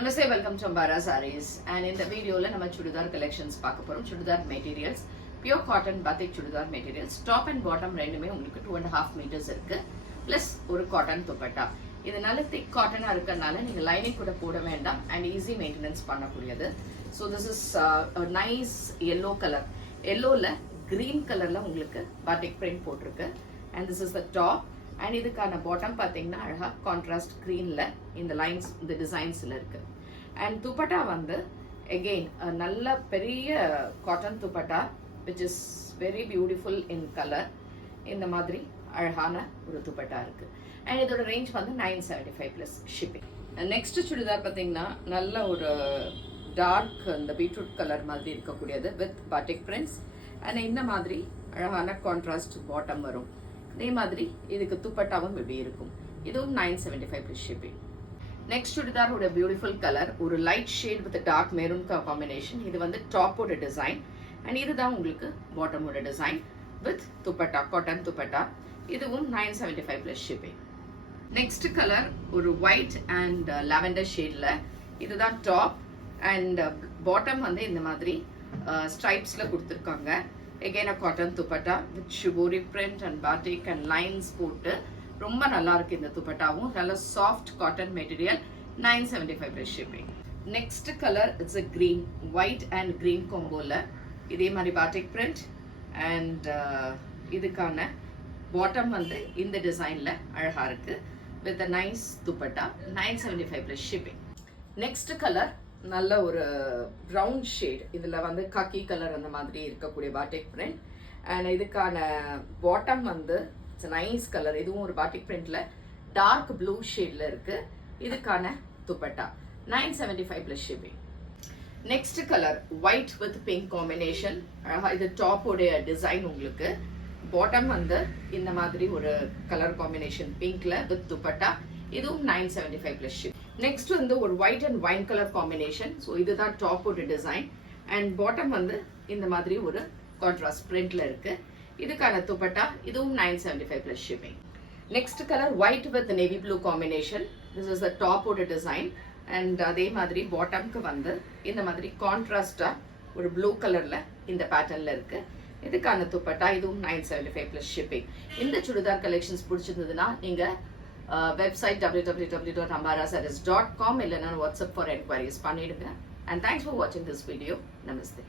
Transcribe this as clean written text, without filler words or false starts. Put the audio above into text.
Namaste, welcome to Ambara Sarees. And in the video, we will chudidar collections. Chudidar materials, pure cotton batik chudidar materials. Top and bottom rendume ungalku 2.5 meters irukku. Plus ஒரு cotton dupatta. இதனால thick cotton இருக்கறனால நீங்க lining கூட போட வேண்டாம் and easy maintenance பண்ணக்கூடியது. So this is a nice yellow color. Yellowல green colorல உங்களுக்கு batik print போட்டிருக்கு. And this is the top. And இதுக்கான bottom பாத்தீங்கன்னா அழகா contrast greenல இந்த lines இந்த designsல இருக்கு. And துப்பட்டா வந்து again நல்ல பெரிய cotton dupatta which is very beautiful in color. இந்த மாதிரி அழகான ஒரு துப்பட்டா இருக்கு. And இதோட range வந்து 975 plus shipping. Next சுடிதார் பாத்தீங்கன்னா நல்ல ஒரு dark இந்த beetroot color மாதிரி இருக்கக்கூடியது with batik prints. And இந்த மாதிரி அழகான contrast bottom வரும். இதே மாதிரி இதுக்கு துப்பட்டாவும் இப்படி இருக்கும். இதுவும் 975 plus shipping. Next சுடிதார் ஒரு beautiful color, ஒரு light shade with a dark maroon combination. இது வந்து top ஓட design and இதுதான் உங்களுக்கு bottom ஓட design with dupatta, cotton dupatta. இதுவும் 975 plus shipping. Next color ஒரு white and lavender shadeல. இதுதான் top and bottom வந்து இந்த மாதிரி stripesல கொடுத்திருக்காங்க. Again a cotton dupatta with shibori print and batik and lines போட்டு ரொம்ப நல்லா இருக்கு இந்த துப்பட்டாவும். நல்ல soft cotton material 975 plus shipping. Next color it's a green, white and green comboல இதே மாதிரி batik print and இதுக்கான bottom வந்து இந்த டிசைன்ல அழகா இருக்கு with a nice dupatta 975 plus shipping. Next color நல்ல ஒரு brown shade, இதுல வந்து khaki color அந்த மாதிரி இருக்கக்கூடிய batik print and இதுக்கான bottom வந்து it's a nice color. இதுவும் ஒரு batik printல dark blue shadeல இருக்கு. இதுக்கான dupatta 975 plus shipping. Next color white with pink combination. இது top உடைய design உங்களுக்கு. Bottom வந்து இந்த மாதிரி ஒரு color combination pinkல with துப்பட்டா. இதுவும் 975 plus shipping. Next வந்து ஒரு white and wine color combination. So இதுதான் top ஓட design and bottom வந்து இந்த மாதிரி ஒரு contrast printல இருக்கு. இதுக்கான துப்பட்டா இதுவும் 975 plus shipping. Next color white with navy blue combination. This is the top ஓட design and அதே மாதிரி bottomக்கு வந்து இந்த மாதிரி contrast ஒரு blue colorல இந்த patternல இருக்கு. இதுக்கான துப்பட்டா இதுவும் 975 plus shipping. இந்த சுடிதார் collections பிடிச்சிருந்ததுன்னா நீங்க website www.ambarasarees.com இல்லைன்னா WhatsApp for enquiries பண்ணிடுங்க. And thanks for watching this video. Namaste.